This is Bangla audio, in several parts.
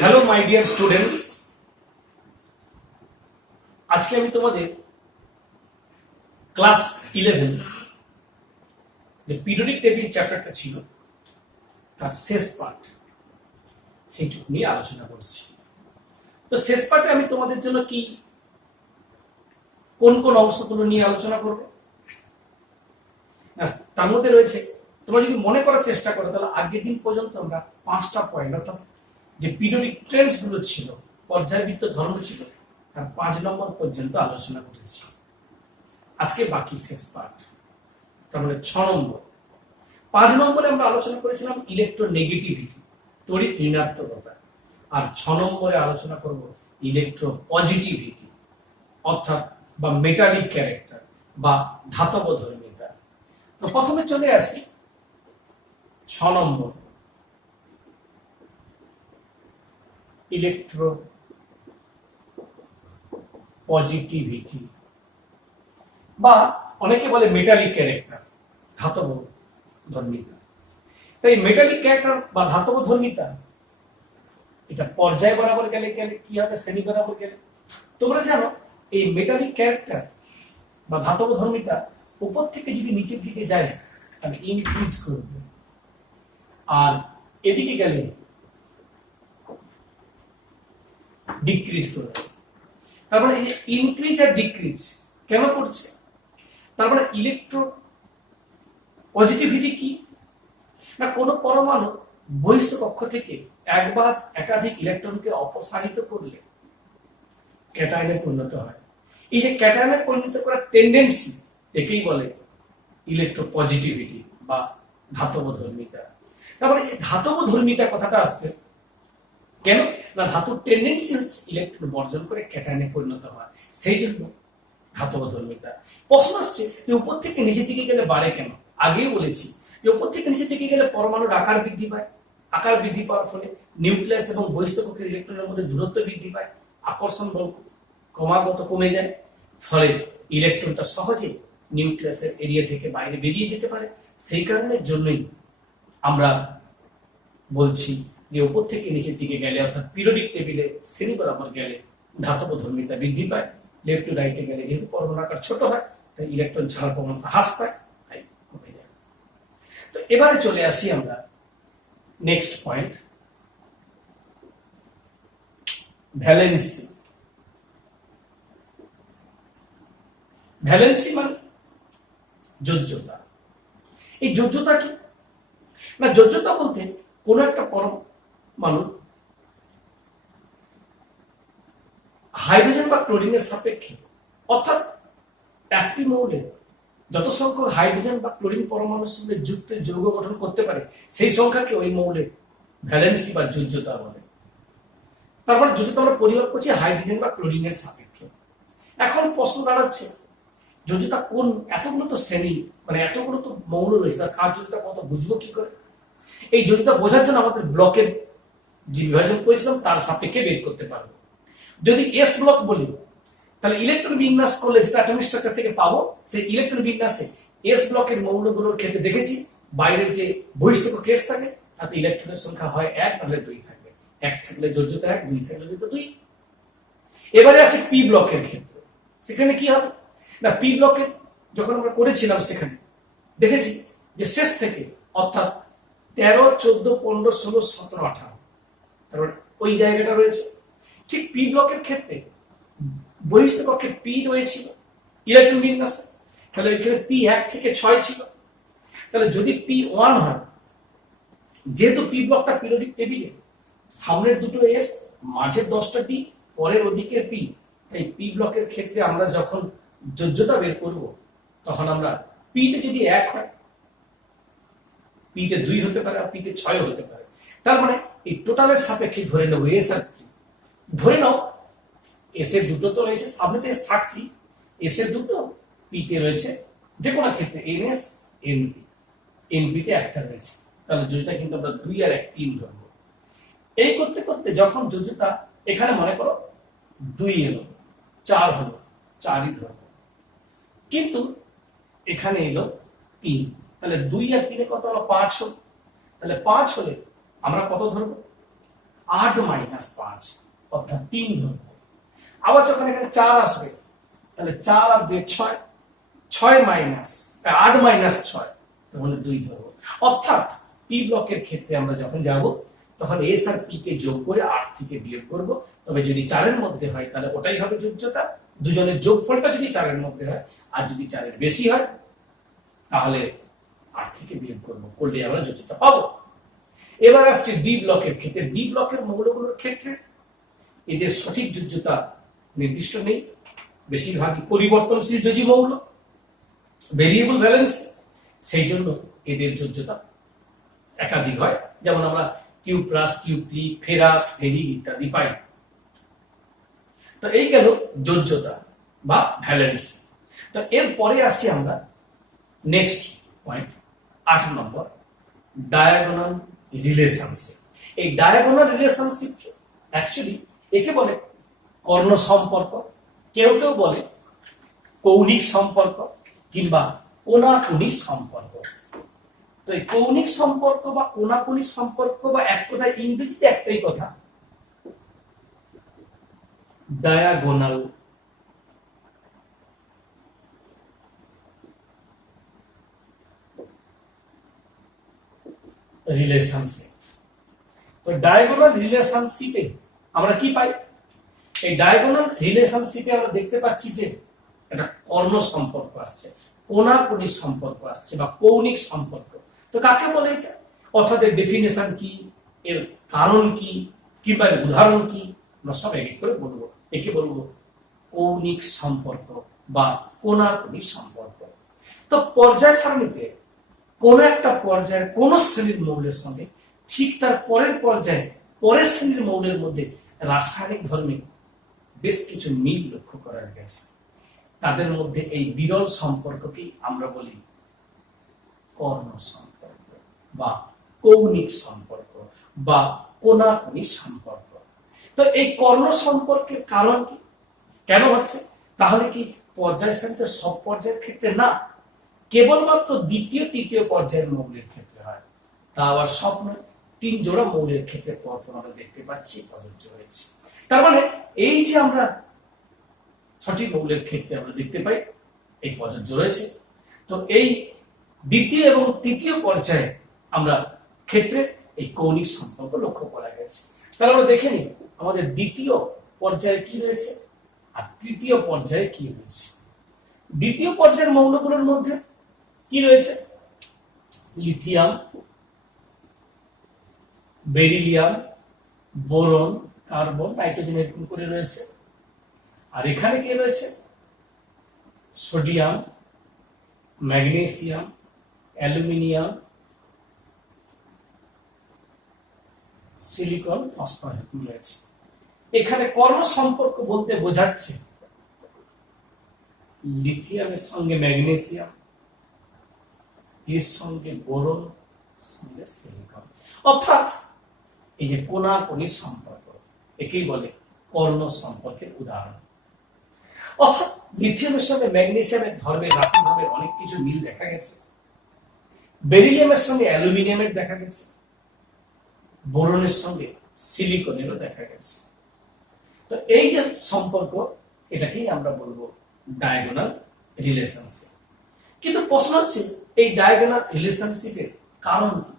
হ্যালো মাই ডিয়ার স্টুডেন্টস, আজকে আমি তোমাদের ক্লাস 11 যে পিরিয়ডিক টেবিল চ্যাপ্টারটা ছিল তার শেষ পার্ট সেইটুকু নিয়ে আলোচনা করছি। তো শেষ পার্টে আমি তোমাদের জন্য কি কোন কোন অংশগুলো নিয়ে আলোচনা করব তার মধ্যে রয়েছে, তোমরা যদি মনে করার চেষ্টা করো তাহলে আগের দিন পর্যন্ত আমরা 5টা পয়েন্ট অর্থাৎ যে পিরিয়ডিক ট্রেন্ডস গুলো ছিল, পর্যায়বৃত্ত ধর্ম ছিল, তার 5 নম্বর পর্যন্ত আলোচনা করেছি। আজকে বাকি শেষ পার্ট, তার মানে 6 নম্বর। 5 নম্বরে আমরা আলোচনা করেছিলাম ইলেকট্রোনেগেটিভিটি, তড়িৎ ঋণাত্মকতা, আর 6 নম্বরে আলোচনা করব ইলেকট্রো পজিটিভিটি অর্থাৎ বা মেটালিক ক্যারেক্টার বা ধাতব ধর্মিতা। তো প্রথমে চলে আসি 6 নম্বর, ইলেকট্রো পজিটিভিটি বা অনেকে বলে মেটালিক ক্যারেক্টার, ধাতব ধর্মিতা। তাই মেটালিক ক্যারেক্টার বা ধাতব ধর্মিতা এটা পর্যায় বরাবর গেলে কি হবে, শ্রেণী বরাবর গেলে। তোমরা জানো এই মেটালিক ক্যারেক্টার বা ধাতব ধর্মিতা উপর থেকে যদি নিচের দিকে যায় তাহলে ইনক্রিজ করবে, আর এদিকে গেলে ডিক্রিজ করবে। তার মানে এই ইনক্রিজ আর ডিক্রিজ কেন করছে? তার মানে ইলেকট্রো পজিটিভিটি কি না, কোন পরমাণু বহিস্থ কক্ষ থেকে এক বা একাধিক ইলেকট্রনকে অপসারিত করলে ক্যাটায়নে পরিণত হয়। এই যে ক্যাটায়নে পরিণত করার টেন্ডেন্সি, একেই বলে ইলেকট্রো পজিটিভিটি বা ধাতব ধর্মিতা। তারপরে এই ধাতব ধর্মিতা কথাটা আসছে কেন না, ধাতুর টেন্ডেন্সি হচ্ছে ইলেকট্রন বর্জন করে ক্যাটায়নে পরিণত হয়, সেই জন্য ধাতব ধর্মিতা। প্রশ্ন আসছে যে উপর থেকে নিচের দিকে গেলে বাড়ে কেন? আগেই বলেছি যে উপর থেকে নিচের দিকে গেলে পরমাণুর আকার বৃদ্ধি পায়, আকার বৃদ্ধি পাওয়ার ফলে নিউক্লিয়াস এবং বহিস্থ কক্ষের ইলেকট্রনের মধ্যে দূরত্ব বৃদ্ধি পায়, আকর্ষণ বল ক্রমাগত কমে যায়, ফলে ইলেকট্রনটা সহজে নিউক্লিয়াসের এরিয়া থেকে বাইরে বেরিয়ে যেতে পারে। সেই কারণের জন্যই আমরা বলছি যে উপর থেকে নিচের দিকে গেলে অর্থাৎ পিরিয়ডিক টেবিলে শ্রেণী বরাবর গেলে ধাতব ধর্মিতা বৃদ্ধি পায়। লেফট টু রাইটে গেলে যেহেতু পরমাণুর আকার ছোট হয় তাই ইলেকট্রন ছাড়ার প্রবণতা হ্রাস পায়, তাই কমে যায়। তো এবারে চলে আসি আমরা নেক্সট পয়েন্ট, ভ্যালেন্সি। ভ্যালেন্সি মানে যোজ্যতা। এই যোজ্যতা কি না, যোজ্যতা বলতে কোন একটা পরমাণু হাইড্রোজেন বা ক্লোরিনের সাপেক্ষে অর্থাৎ একটি মৌলে যত সংখ্যক হাইড্রোজেন বা ক্লোরিন পরমাণুর সঙ্গে যুক্ত যৌগ গঠন করতে পারে সেই সংখ্যাকে ওই মৌলের ভ্যালেন্সি বা যোজ্যতা বলে। তারপরে যোজ্যতা আমরা পরিমাপ করছি হাইড্রোজেন বা ক্লোরিনের সাপেক্ষে। এখন প্রশ্ন দাঁড়াচ্ছে যোজ্যতা কোন, এতগুলো তো শ্রেণী মানে এতগুলো তো মৌল রয়েছে, তার কার যোজ্যতা কত বুঝবো কি করে? এই যোজ্যতা বোঝার জন্য আমাদের ব্লকের যে বিভাজন করেছিলাম তার সাপেক্ষে বের করতে পারবো। যদি এস ব্লক বলি তাহলে ইলেকট্রন বিন্যাস করলে যেটা অ্যাটমিক স্ট্রাকচার থেকে পাবো সেই ইলেকট্রন বিন্যাসে এস ব্লকের মৌলগুলোর ক্ষেত্রে দেখেছি বাইরের যে বহিস্থ কেস থাকে তাতে ইলেকট্রনের সংখ্যা হয় 1 নাহলে 2 থাকবে, 1 থাকলে যোজ্যতা 1, 2 থাকলে যোজ্যতা 2। এবারে আসি পি ব্লকের ক্ষেত্রে। সেখানে কি হবে না, পি ব্লকে যখন আমরা করেছিলাম সেখানে দেখেছি যে শেষ থেকে অর্থাৎ 13, 14, 15, 16, 17, 18 তারপর ওই জায়গাটা রয়েছে। ঠিক পি ব্লকের ক্ষেত্রে বহিস্থ কক্ষে পি রয়েছিল ইলেকট্রন বিন্যাসে, তাহলে ওইখানে পি 1 থেকে 6 ছিল। তাহলে যদি পি 1 হয়, যেহেতু পি ব্লকটা পিরিয়ডিক টেবিলে সামনের দুটো এস, মাঝের 10টা পি, পরের ওদিকের পি, তাই পি ব্লকের ক্ষেত্রে আমরা যখন যোজ্যতা বের করব তখন আমরা পি তে যদি 1 হয়, পি তে 2 হতে পারে আর পি তে 6 হতে পারে। তার মানে এই টোটালের সাপেক্ষে ধরে নেব এস আর পি। ধরে নাও এস এর দুটো তো রয়েছে, সামনেতে এস থাকছি, এস এর দুটো, পি তে রয়েছে যে কোনো ক্ষেত্রে এনএস এনপি, এনপি তে একটা রয়েছে, তাহলে যোজ্যতা কিন্তু আমরা 2 আর 1 3 ধরবো। এই করতে করতে যখন যোজ্যতা এখানে মনে করো 2 এলো, 4 হলো, 4ই ধরবো, কিন্তু এখানে এলো 3, তাহলে 2 আর 3 কত হলো 5 হলো, তাহলে 5 হলে আমরা কত ধরবো 8-5 অর্থাৎ 3 ধরবো। আবার যখন এখানে 4 আসবে তাহলে 4 আর 2 6, 8-6 তাহলে 2 ধরবো। অর্থাৎ পি ব্লকের ক্ষেত্রে আমরা যখন যাব তখন এস আর পি কে যোগ করে 8 থেকে বিয়োগ করব। তবে যদি 4 এর মধ্যে হয় তাহলে ওটাই হবে যোজ্যতা, দুজনের যোগফলটা যদি 4 এর মধ্যে হয়, আর যদি 4 এর বেশি হয় তাহলে 8 থেকে বিয়োগ করব, করলে আমরা যোজ্যতা পাবো। এবার আসছে ডি ব্লকের ক্ষেত্রে। ডি ব্লকের মৌলগুলোর ক্ষেত্রে এদের সঠিক যোজ্যতা নির্দিষ্ট নেই, বেশিরভাগই পরিবর্তনশীল যোজী মৌল, ভেরিয়েবল ব্যালেন্স, সেই জন্য এদের যোজ্যতা একাধিক হয়, যেমন আমরা Q plus, Q P, ferrous, ফেরিন ইত্যাদি পাই। তো এই গেল যোজ্যতা বা ভ্যালেন্স। তো এরপরে আসি আমরা নেক্সট পয়েন্ট 8 নম্বর, ডায়াগোনাল রিলেশনশিপ। এই ডায়াগোনাল রিলেশনশিপ অ্যাকচুয়ালি একে বলে কর্ণ সম্পর্ক, কেউ কেউ বলে কৌণিক সম্পর্ক কিংবা কোণাকুণি সম্পর্ক। তো এই কৌণিক সম্পর্ক বা কোণাকুণি সম্পর্ক বা এক কথায় ইংরেজিতে একটাই কথা, ডায়াগোনাল রিলেশনশিপ। তো ডায়াগোনাল রিলেশনশিপে আমরা কি পাই? এই ডায়াগোনাল রিলেশনশিপে আমরা দেখতে পাচ্ছি যে একটা কর্ণ সম্পর্ক আসছে, কোণাকুণি সম্পর্ক আসছে বা কৌণিক সম্পর্ক। তো কাকে বলে এটা? অর্থাৎ এর ডেফিনেশন কি, এর কারণ কি, কিংবা এর উদাহরণ কি, আমরা সব এক এক করে বলবো। একে বলবো কৌণিক সম্পর্ক বা কোণাকুণি সম্পর্ক। তো পর্যায় সারণীতে কোন একটা পর্যায়ের কোন শ্রেণীর মৌলের সঙ্গে ঠিক তার পরের পর্যায়ে পরের শ্রেণীর মৌলের মধ্যে রাসায়নিক ধর্মে বেশ কিছু মিল লক্ষ্য করা গেছে। তাদের মধ্যে এই বিরল সম্পর্ককে আমরা বলি কর্ণ সম্পর্ক বা কৌণিক সম্পর্ক বা কোণাকুণি সম্পর্ক। তো এই কর্ণ সম্পর্কের কারণ কি, কেন হচ্ছে? তাহলে কি পর্যায় সারণীতে সব পর্যায়ের ক্ষেত্রে না, কেবলমাত্র দ্বিতীয় তৃতীয় পর্যায়ের মৌলের ক্ষেত্রে হয়। তা আবার সব নয়, 3 জোড়া মৌলের ক্ষেত্রে পরপর আমরা দেখতে পাচ্ছি প্রযোজ্য হয়েছে। তার মানে এই যে আমরা 6টি মৌলের ক্ষেত্রে আমরা দেখতে পাই এই প্রযোজ্য রয়েছে। তো এই দ্বিতীয় এবং তৃতীয় পর্যায়ে আমরা ক্ষেত্রে এই কৌণিক সম্পর্ক লক্ষ্য করা গেছে। তাহলে আমরা দেখে নিই আমাদের দ্বিতীয় পর্যায়ে কি রয়েছে আর তৃতীয় পর্যায়ে কি রয়েছে। দ্বিতীয় পর্যায়ের মৌলগুলোর মধ্যে কি রয়েছে? Lithium, beryllium, boron, carbon, nitrogen এরকম করে রয়েছে। আর এখানে কি রয়েছে? Sodium, magnesium, aluminium, silicon, phosphorus রয়েছে। এখানে কর্ণ সম্পর্ক বলতে বোঝাচ্ছে লিথিয়ামের সঙ্গে ম্যাগনেসিয়াম, এর সঙ্গে বোরন, সঙ্গে সিলিকন। অর্থাৎ এই যে কোণাকুণি সম্পর্ক, একেই বলে কর্ণ সম্পর্কের উদাহরণ। অর্থাৎ লিথিয়ামের সঙ্গে ম্যাগনেসিয়ামের ধর্মের রাসায়নিক অনেক কিছু মিল দেখা গেছে, বেরিলিয়ামের সঙ্গে অ্যালুমিনিয়ামের দেখা গেছে, বোরনের সঙ্গে সিলিকনেরও দেখা গেছে। তো এই যে সম্পর্ক, এটাকেই আমরা বলবো ডায়াগোনাল রিলেশনশিপ। কিন্তু প্রশ্ন হচ্ছে এই ডায়াগোনাল রিলেশনশিপের কারণ কি,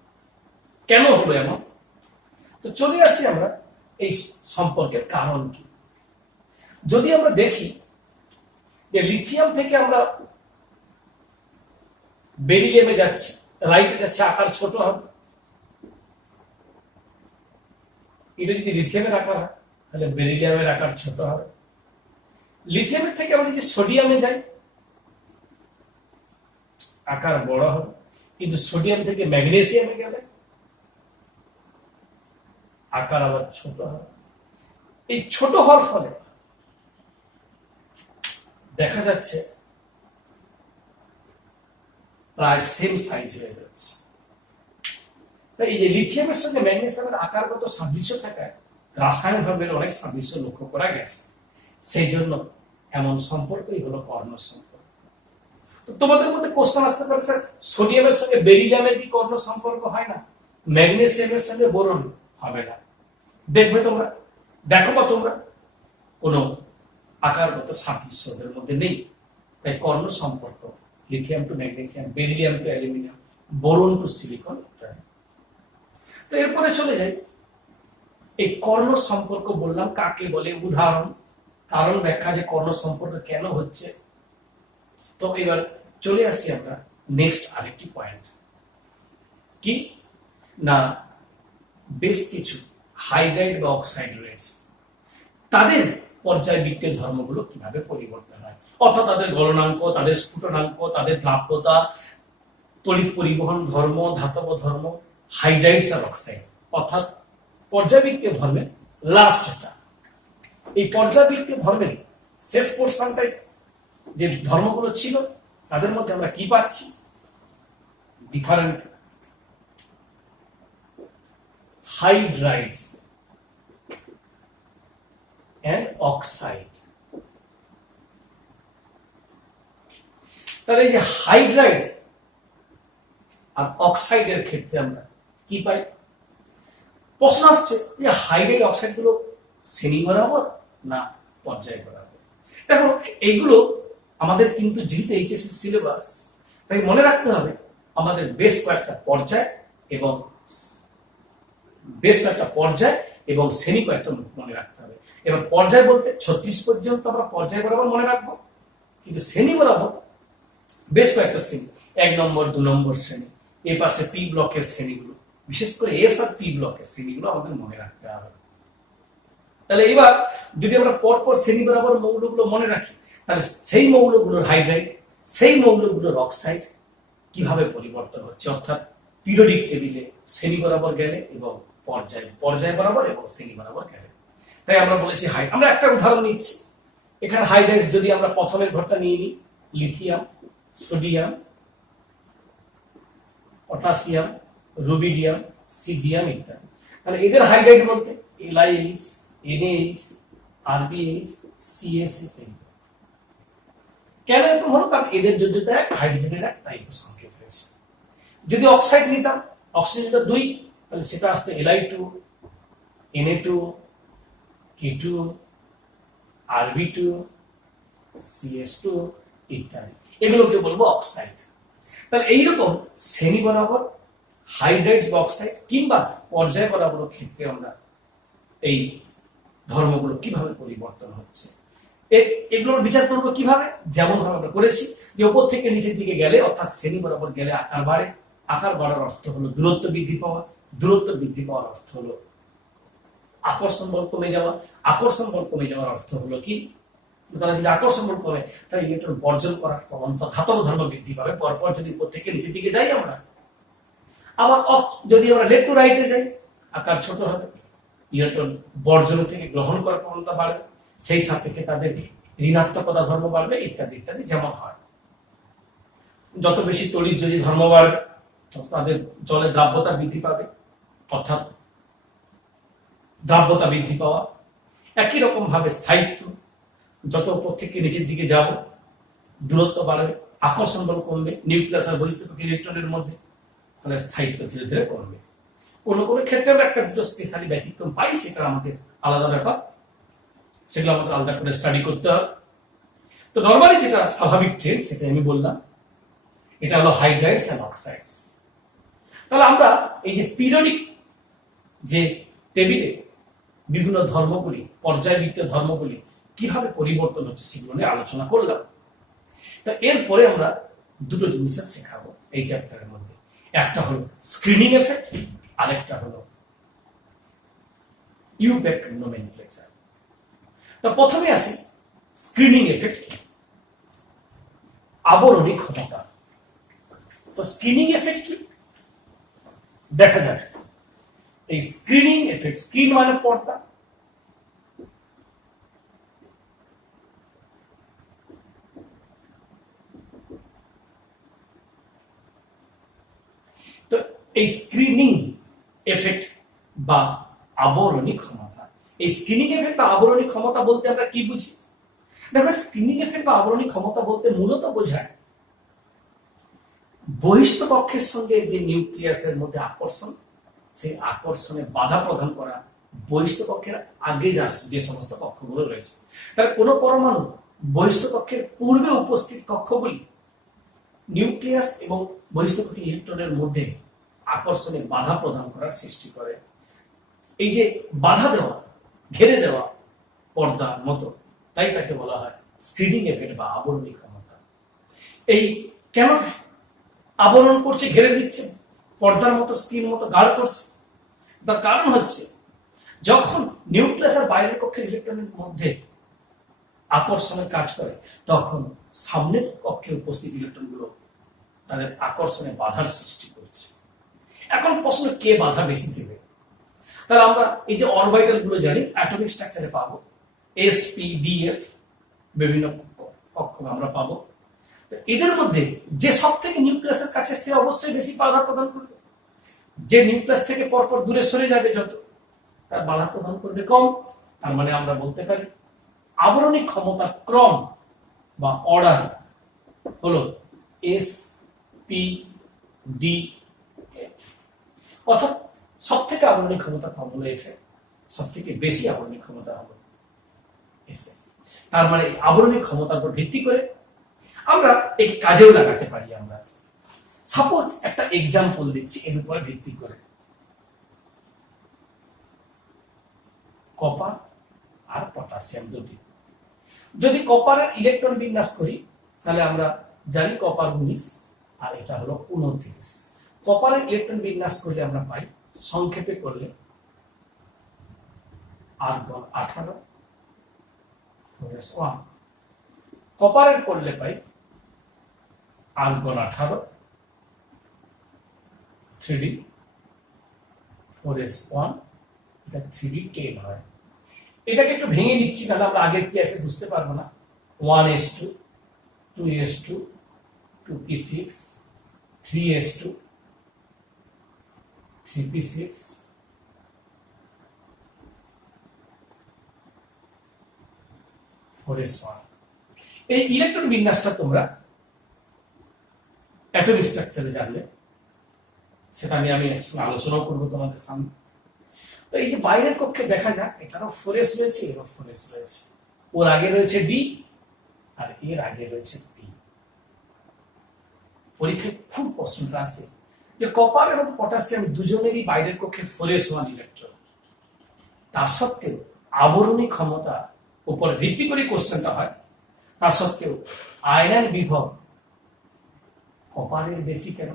কেন হলো এমন? তো চলে আসি আমরা এই সম্পর্কের কারণ কি। যদি আমরা দেখি যে লিথিয়াম থেকে আমরা বেরিলিয়ামে যাচ্ছি, রাইটে যাচ্ছে, আকার ছোট হবে। এটা যদি লিথিয়ামের আকার হয় তাহলে বেরিলিয়ামের আকার ছোট হবে। লিথিয়ামের থেকে আমরা যদি সোডিয়ামে যাই আকার বড় হবে, কিন্তু সোডিয়াম থেকে ম্যাগনেসিয়ামে গেলে আকার আবার ছোট হবে। এই ছোট হওয়ার ফলে দেখা যাচ্ছে প্রায় সেম সাইজ হয়ে যাচ্ছে। তাই এই যে লিথিয়ামের সঙ্গে ম্যাগনেসিয়ামের আকারগত সাদৃশ্য থাকায় রাসায়নিক ধর্মের অনেক সাদৃশ্য লক্ষ্য করা গেছে। সেই জন্য এমন সম্পর্কই হলো কর্ণ সম্পর্ক। তোমাদের মধ্যে কোশ্চেন আসতে পারে, স্যার সোডিয়ামের সঙ্গে বেরিলিয়ামের কি কর্ণ সম্পর্ক হয় না? ম্যাগনেসিয়ামের সঙ্গে বোরন হবে না? দেখবে তোমরা, দেখো বা তোমরা কোনো আকারগত সাদৃশ্য ওদের মধ্যে নেই। তাই কর্ণ সম্পর্ক lithium to magnesium, beryllium to aluminium, boron to silicon ইত্যাদি। তো এরপরে চলে যাই, এই কর্ণ সম্পর্ক বললাম কাকে বলে, উদাহরণ, কারণ ব্যাখ্যা যে কর্ণ সম্পর্ক কেন হচ্ছে। তো এবার চলে আসছি আমরা নেক্সট আরেকটি পয়েন্ট, কি না বেশ কিছু হাইড্রাইড বা অক্সাইড রয়েছে, তাদের পর্যায়বৃত্তীয় ধর্মগুলো কিভাবে পরিবর্তন হয়, অর্থাৎ তাদের গলনাঙ্ক, তাদের স্ফুটনাঙ্ক, তাদের দ্রাব্যতা, তড়িৎ পরিবহন ধর্ম, ধাতব ধর্ম, হাইড্রাইডস আর অক্সাইড, অর্থাৎ পর্যায়বৃত্তীয় ধর্মের লাস্টটা। এই পর্যায়বৃত্তীয় ধর্মের শেষ পোর্শনটাই যে ধর্মগুলো ছিল তাদের মধ্যে আমরা কি পাচ্ছি, ডিফারেন্ট হাইড্রাইডস এন্ড অক্সাইড। তাহলে এই যে হাইড্রাইডস আর অক্সাইডের ক্ষেত্রে আমরা কি পাই, প্রশ্ন আসছে যে হাইড্রাইড অক্সাইড গুলো শ্রেণী বরাবর না পর্যায় বরাবর। দেখো এইগুলো আমাদের কিন্তু যেহেতু এইচএসসি সিলেবাস, তাই মনে রাখতে হবে আমাদের বেশ কয়েকটা পর্যায় এবং শ্রেণী কয়েকটা মনে রাখতে হবে। এবার পর্যায় বলতে 36 পর্যন্ত আমরা পর্যায় বরাবর মনে রাখবো, কিন্তু শ্রেণী বরাবর বেশ কয়েকটা শ্রেণী, 1 নম্বর 2 নম্বর শ্রেণী, এ পাশে পি ব্লকের শ্রেণীগুলো, বিশেষ করে এস আর পি ব্লকের শ্রেণীগুলো আমাদের মনে রাখতে হবে। তাহলে এবার যদি আমরা পরপর শ্রেণী বরাবর মৌলগুলো মনে রাখি, তাহলে সেই মৌলগুলোর হাইড্রাইড, সেই মৌলগুলোর অক্সাইড কিভাবে পরিবর্তন হচ্ছে, অর্থাৎ পিরিয়ডিক টেবিলে শ্রেণী বরাবর গেলে এবং পর্যায় বরাবর এবং শ্রেণী বরাবর গেলে। তাই আমরা বলেছি আমরা একটা উদাহরণ নিচ্ছি, এখানে হাইড্রাইডস যদি আমরা প্রথমের ঘরটা নিয়ে নিই, lithium, sodium, potassium, rubidium, caesium ইত্যাদি। তাহলে এদের হাইড্রাইড বলতে LiH, NaH, RbH, CSH। কেন এরকম হলো, কারণ এদের যোজ্যতা এক, হাইড্রোজেনের এক, তাই তো সংকেত হয়েছে। যদি অক্সাইড নিতাম, অক্সিজেন 2, তাহলে সেটা আসতো Li2, Na2, K2, Rb2, CS2 ইত্যাদি, এগুলোকে বলবো অক্সাইড। তাহলে এইরকম শ্রেণী বরাবর হাইড্রাইডস বা অক্সাইড কিংবা পর্যায় বরাবর ক্ষেত্রে আমরা এই ধর্মগুলো কিভাবে পরিবর্তন হচ্ছে এগুলোর বিচার করবো কিভাবে, যেমন ভাবে আমরা করেছি যে উপর থেকে নিচের দিকে গেলে, অর্থাৎ শ্রেণী বরাবর গেলে আকার বাড়ে, আকার বাড়ার অর্থ হলো দূরত্ব বৃদ্ধি পাওয়া, দূরত্ব বৃদ্ধি পাওয়ার অর্থ হলো আকর্ষণ বল কমে যাওয়া, আকর্ষণ বল কমে যাওয়ার অর্থ হলো কি, তারা যদি আকর্ষণ বল কমে তাহলে ইলেকট্রন বর্জন করার প্রবণতা, ধাতব ধর্ম বৃদ্ধি পাবে। পরপর যদি উপর থেকে নিচের দিকে যাই আমরা, আবার যদি আমরা লেফট টু রাইটে যাই, আকার ছোট হবে, ইলেকট্রন বর্জন থেকে গ্রহণ করার প্রবণতা বাড়বে, সেই সাপেক্ষে তাদের ঋণাত্মকতা ধর্ম বাড়বে ইত্যাদি ইত্যাদি। যেমন হয় যত বেশি তড়িৎ যদি ধর্ম বাড়বে তত তাদের জলে দ্রাব্যতা বৃদ্ধি পাবে, অর্থাৎ দ্রাব্যতা বৃদ্ধি পাওয়া। একই রকম ভাবে স্থায়িত্ব, যত উপর থেকে নিচের দিকে যাব দূরত্ব বাড়বে, আকর্ষণ বল কমবে নিউক্লিয়াস আর বহিঃস্থিত ইলেকট্রনের মধ্যে, তাহলে স্থায়িত্ব ধীরে ধীরে কমবে। কোনো কোনো ক্ষেত্রে আমরা একটা দুটো স্পেশালি ব্যতিক্রম পাই, সেটা আমাদের আলাদা ব্যাপার, সেগুলো আমাদের আলাদা করে স্টাডি করতে হবে। তো নর্মালি যেটা স্বাভাবিক ট্রেন্ড সেটা আমি বললাম, এটা হলো হাইড্রাইডস এন্ড অক্সাইডস। তাহলে আমরা এই যে পিরিয়ডিক যে টেবিলে বিভিন্ন ধর্মগুলি, পর্যায়বৃত্ত ধর্মগুলি কিভাবে পরিবর্তন হচ্ছে সেগুলো নিয়ে আলোচনা করলাম। তো এরপরে আমরা দুটো জিনিসের শেখাবো এই চ্যাপ্টারের মধ্যে, একটা হলো স্ক্রিনিং এফেক্ট, আরেকটা হলো ইউবেক নোমেনক্লেচার। তো প্রথমে আসি স্ক্রিনিং এফেক্ট, আবরণী ক্ষমতা। তো স্ক্রিনিং এফেক্ট কি দেখা যাক। এই স্ক্রিনিং এফেক্ট, স্ক্রিন মানে পর্দা, তো এই স্ক্রিনিং এফেক্ট বা আবরণী ক্ষমতা, এই স্ক্রিনিং এফেক্ট বা আবরণী ক্ষমতা বলতে আমরা কি বুঝি? দেখো, স্ক্রিনিং এফেক্ট বা আবরণী ক্ষমতা বলতে মূলত বোঝায় বহিস্থ কক্ষের সঙ্গে যে নিউক্লিয়াসের মধ্যে আকর্ষণ, সেই আকর্ষণে বাধা প্রদান করা বহিস্থ কক্ষের আগে যে সমস্ত কক্ষগুলো রয়েছে, তাহলে কোনো পরমাণু বহিস্থ কক্ষের পূর্বে উপস্থিত কক্ষগুলি নিউক্লিয়াস এবং বহিস্থ কক্ষের ইলেকট্রনের মধ্যে আকর্ষণে বাধা প্রদান করার সৃষ্টি করে। এই যে বাধা দেওয়া, ঘেরে দেওয়া পর্দার মতো, তাই তাকে বলা হয় স্ক্রিনিং এফেক্ট বা আবরণী ক্ষমতা। এই কেন আবরণ করছে, ঘেরে দিচ্ছে, পর্দার মতো, স্ক্রিন মতো গাঢ় করছে? তার কারণ হচ্ছে যখন নিউক্লিয়াস আর বাইরের কক্ষের ইলেকট্রনের মধ্যে আকর্ষণের কাজ করে, তখন সামনের কক্ষে উপস্থিত ইলেকট্রনগুলো তাদের আকর্ষণে বাধার সৃষ্টি করছে। এখন প্রশ্ন, কে বাধা বেশি দেবে? তাহলে আমরা এই যে অরবিটাল গুলো জানি, অ্যাটমিক স্ট্রাকচারে পাবো sp,df, বিভিন্ন কক্ষ আমরা পাবো। এদের মধ্যে যে সব থেকে নিউক্লিয়াসের কাছে, সে অবশ্যই বেশি বাধা প্রদান করবে। যে নিউক্লিয়াস থেকে পরপর দূরে সরে যাবে যত, তার বাধা প্রদান করবে কম। তার মানে আমরা বলতে পারি আবরণী ক্ষমতা ক্রম বা অর্ডার হলো s,p,d,f, অর্থাৎ সব থেকে আবরণী ক্ষমতা কম হলো f, সব থেকে বেশি আবরণী ক্ষমতা হলো s। তার মানে আবরণী ক্ষমতার উপর ভিত্তি করে আমরা এই কাজেও লাগাতে পারি। আমরা সাপোজ একটা এক্সাম্পল দিচ্ছি এর উপর ভিত্তি করে। কপার আর পটাশিয়াম দুটি, যদি কপারের ইলেকট্রন বিন্যাস করি তাহলে আমরা জানি কপার 19 আর এটা হলো 29। কপারের ইলেকট্রন বিন্যাস করলে আমরা পাই, সংক্ষেপে করলে আর্গন 18 4s1, কপারের করলে পাই আর্গন 18 3d 4s1, এটা 3d10 হয়। এটাকে একটু ভেঙে নিচ্ছি, কারণ আমরা আগের কি আছে বুঝতে পারবো না। 1s2 2s2 2p6 3s2 3p6 4s1। এই ইলেকট্রন বিন্যাসটা তোমরা অ্যাটমিক স্ট্রাকচারে জানলে, সেটা আমি একসঙ্গে আলোচনা করবো তোমাদের সামনে। তো এই যে বাইরের কক্ষে দেখা যাক, এটারও 4s রয়েছে, এরও 4s রয়েছে। ওর আগে রয়েছে d আর এর আগে রয়েছে p। পরীক্ষায় খুব প্রশ্নটা আছে যে কপার এবং পটাশিয়াম দুজনেরই বাইরের কক্ষে 4s1 ইলেকট্রন, তা সত্ত্বেও আবরণী ক্ষমতা উপর ভিত্তি করে কোশ্চেনটা হয়, তা সত্ত্বেও আয়নন বিভব কপারের বেশি কেন?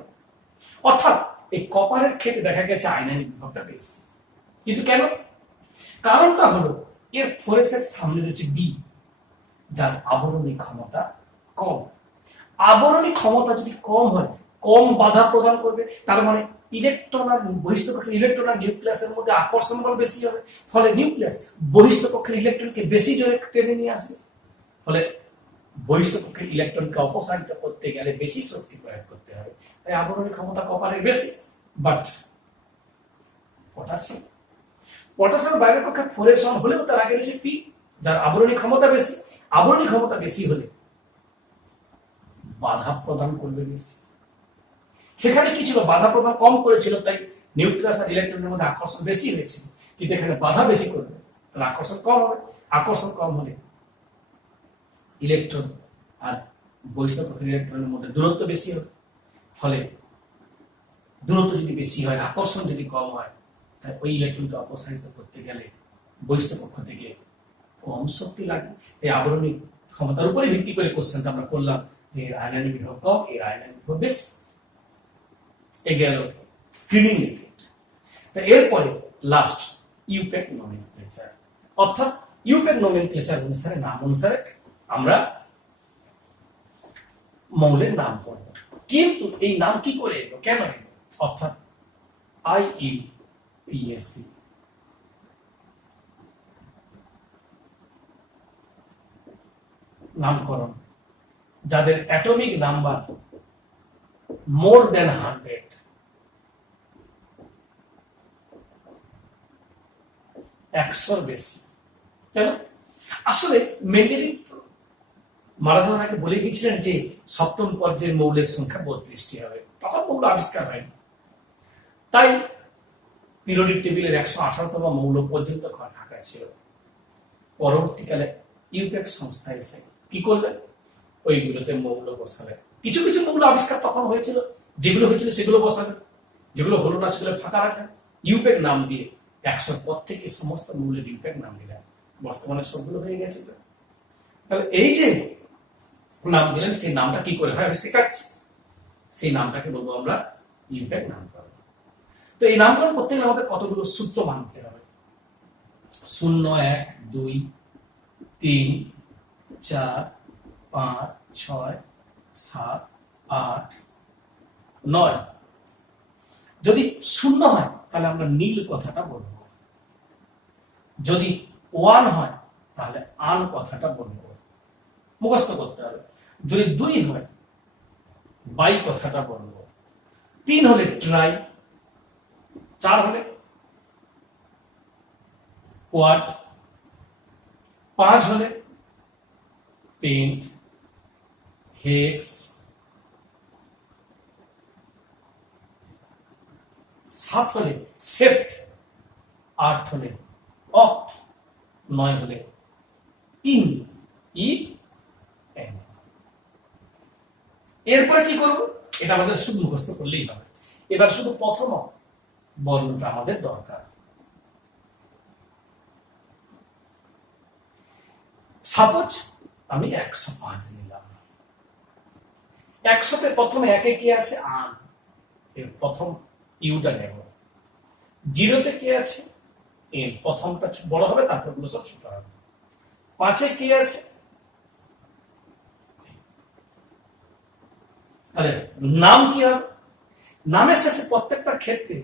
অর্থাৎ এই কপারের ক্ষেত্রে দেখা গেছে আয়ননিক বিভবটা বেশি, কিন্তু কেন? কারণটা হলো এর 4s এর সামনে রয়েছে d, যার আবরণী ক্ষমতা কম। আবরণী ক্ষমতা যদি কম হয়, কম বাধা প্রদান করবে, তার মানে ইলেকট্রন আর বহিস্থ কক্ষের ইলেকট্রন আর নিউক্লিয়াসের মধ্যে আকর্ষণ বল বেশি হবে, ফলে নিউক্লিয়াস বহিস্থ কক্ষের ইলেকট্রনকে বেশি জোরে টেনে নিয়ে আসবে, ফলে বহিস্থ কক্ষের ইলেকট্রনকে অপসারিত করতে গেলে বেশি শক্তি প্রয়োগ করতে হবে। তাই আবরণী ক্ষমতা কপারের বেশি। বাট পটাশিয়াম বাইরের কক্ষে 4s1 হলেও তার আগে রয়েছে p, যার আবরণী ক্ষমতা বেশি। আবরণী ক্ষমতা বেশি হলে বাধা প্রদান করবে বেশি। সেখানে কি ছিল? বাধা প্রদান কম করেছিল, তাই নিউক্লিয়াস আর ইলেকট্রনের মধ্যে আকর্ষণ বেশি হয়েছিল। কিন্তু এখানে বাধা বেশি করবে, তাহলে আকর্ষণ কম হবে। আকর্ষণ কম হলে ইলেকট্রন আর বহিস্থ কক্ষের ইলেকট্রনের মধ্যে দূরত্ব বেশি হবে, ফলে দূরত্ব যদি বেশি হয়, আকর্ষণ যদি কম হয়, তাই ওই ইলেকট্রনকে অপসারিত করতে গেলে বহিস্থ কক্ষ থেকে কম শক্তি লাগবে। এই আবরণী ক্ষমতার উপরে ভিত্তি করে কোশ্চেনটা আমরা করলাম যে এর আয়নানিক বিভব কম, এর আয়নানিক বিভব বেশি। এই গেল স্ক্রিনিং ইফেক্ট। তা এরপরে লাস্ট ইউপ্যাক নোমেনক্লেচার, অর্থাৎ ইউপ্যাক নোমেনক্লেচার অনুসারে, নাম অনুসারে আমরা মৌলের নাম করব। কিন্তু এই নাম কি করে এলো, কেন এলো? অর্থাৎ IUPAC নামকরণ, যাদের অ্যাটমিক নাম্বার মোর দেন 100, একশোর বেশি। কেন? আসলে মেন্ডেলিভ মারা যাওয়ার আগে বলে গিয়েছিলেন যে সপ্তম পর্যায়ের মৌলের সংখ্যা 32টি হবে, তখন মৌল আবিষ্কার হয়নি। তাই পিরিয়ডিক টেবিলের 118তম মৌল পর্যন্ত থাকায় ছিল। পরবর্তীকালে ইউপ্যাক সংস্থা এসে কি করলেন, ওইগুলোতে মৌল বসালেন। কিছু কিছু মৌল আবিষ্কার তখন হয়েছিল, যেগুলো হয়েছিল সেগুলো বসালেন, যেগুলো হলো না সেগুলো ফাঁকা রাখেন, ইউপ্যাক নাম দিয়ে 100 পর থেকে সমস্ত মৌলের ইউপ্যাক নাম দিলেন। বর্তমানে সবগুলো হয়ে গেছে। তাহলে এই যে নাম দিলেন, সেই নামটা কি করে হয় আমি শেখাচ্ছি। সেই নামটাকে বলবো আমরা ইউপ্যাক নামকরণ। তো এই নামকরণ করতে গেলে আমাদের কতগুলো সূত্র মানতে হবে। 0, 1, 2, 3, 4, 5, 6, 7, 8, 9। যদি 0 হয় তাহলে আমরা নীল কথাটা বলবো, যদি 1 হয় তাহলে আন কথাটা বলবো, মুখস্থ করতে হবে। যদি 2 হয় বাই কথাটা বলবো, 3 হলে ট্রাই, 4 হলে কোয়াড, 5 হলে পেন্ট, হেক্স, 7 হলে সেপ্ট, 8 হলে অক্ট, 9 হলে ইন, এরপরে কি করব, এটা আমাদের শুধু মুখস্থ করলেই হবে। এবার শুধু প্রথম বর্ণটা আমাদের দরকার। সাপোজ আমি 105 নিলাম, 100 তে প্রথমে একে কি আছে আন, এর প্রথম ইউটা নেব। 0 তে কি আছে এন, প্রথমটা বড় হবে তারপর গুলো সব ছোট হবে। 5 এ কি আছে, তাহলে নাম কি হবে, নামের শেষে প্রত্যেকটা ক্ষেত্রে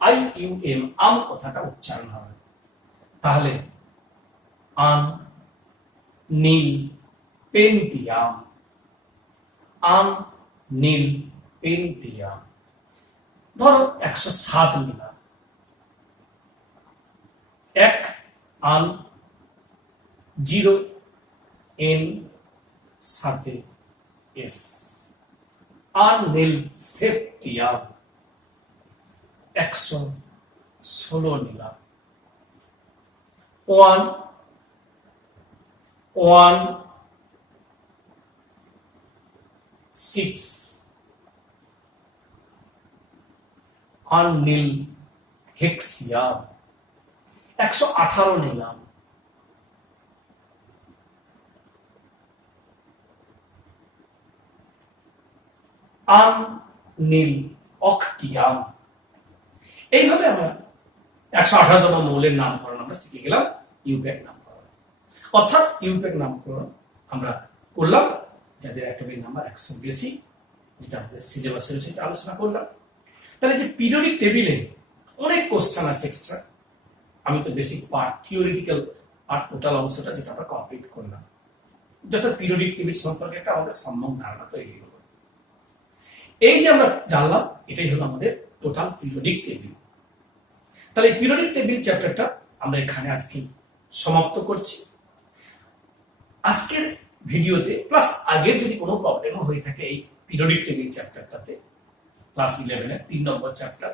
IUM আম কথাটা উচ্চারণ হবে। তাহলে আন নীল পেন্টিয়াম, আন নীল পেন্টিয়াম। ধরো 107 নিলাম, 1 আন, 0 এন, সাথে এস, আন নীল সেপ্টিয়াম। 116 নিলাম, 1 6 আন নীল হেক্সিয়াম। 118 নিলাম, আন নীল অক্টিয়াম। এইভাবে আমরা 118তম মৌলের নামকরণ আমরা শিখে গেলাম, ইউপ্যাক নামকরণ। অর্থাৎ ইউপ্যাক নামকরণ আমরা করলাম যাদের অ্যাটমিক নাম্বার 100 বেশি, যেটা আমাদের সিলেবাসে রয়েছে আলোচনা করলাম। তাহলে যে পিরিয়ডিক টেবিলে অনেক কোশ্চেন আছে এক্সট্রা, আমি তো বেসিক পার্ট থিওরিটিক্যাল আর টোটাল অংশটা যেটা আমরা কমপ্লিট করলাম, যত পিরিয়ডিক টেবিল সম্পর্কে একটা আমাদের সম্যক ধারণা তৈরি হলো। এই যে আমরা জানলাম, এটাই হলো আমাদের টোটাল পিরিয়ডিক টেবিল। তাহলে এই পিরিয়ডিক টেবিল চ্যাপ্টারটা আমরা এখানে আজকে সমাপ্ত করছি। আজকের ভিডিওতে প্লাস আগের যদি কোনো প্রবলেম হয়ে থাকে এই পিরিয়ডিক টেবিল চ্যাপ্টারটাতে, ক্লাস 11 এর 3 নম্বর চ্যাপ্টার,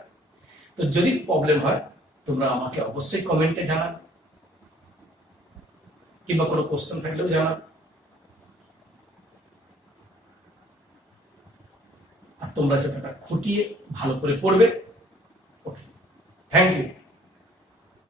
তো যদি প্রবলেম হয় তোমরা আমাকে অবশ্যই কমেন্টে জানাবে, কিংবা কোনো কোশ্চেন থাকলেও জানাবে। আর তোমরা সেটা খুঁটিয়ে ভালো করে পড়বে। ওকে, থ্যাংক ইউ।